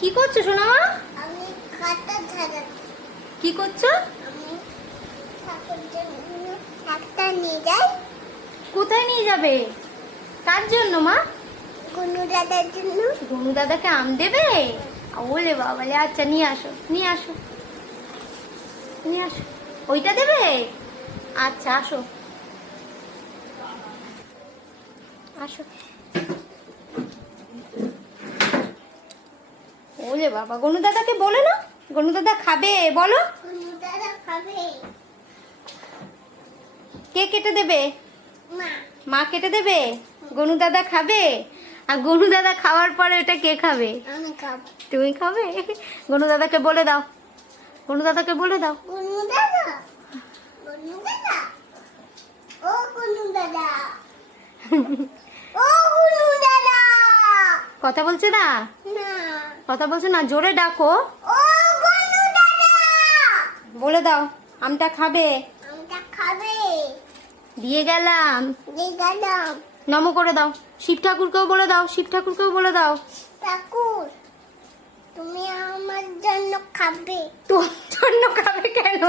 কি করছ সোনা মা? আমি খাতা ছাড়াচ্ছি। কি করছ? আমি ঠাকুর জন্য একটা নিয়ে যাই। কোথায় নিয়ে যাবে? কার জন্য মা? কুনু দাদার জন্য। গনু দাদাকে আম দেবে? ওলে বাবালে আচ্ছা নিয়ে আসো নিয়ে আসো। নিয়ে আসো। ওইটা দেবে? আচ্ছা আসো। আসো। ওলে বাবা। গনু দাদাকে বলে না? গনু দাদা খাবে বলো। কে কেটে দেবে? মা। কেটে দেবে? গনু দাদা খাবে? আর গনু দাদা খাওয়ার পরে ওটা কে খাবে? তুমি খাবে? গনু দাদাকে বলে দাও। গনু দাদাকে বলে দাও। কথা বলছে না? কথা বলছে না জোরে ডাকো। বলে দাও আমটা খাবে? আমটা খাবে দিয়ে গেলাম। দিয়ে গেলাম নম করে দাও। শিব ঠাকুরকেও বলে দাও শিব ঠাকুরকেও বলে দাও। ঠাকুর তুমি আমার জন্য খাবে। তোর জন্য খাবে কেন?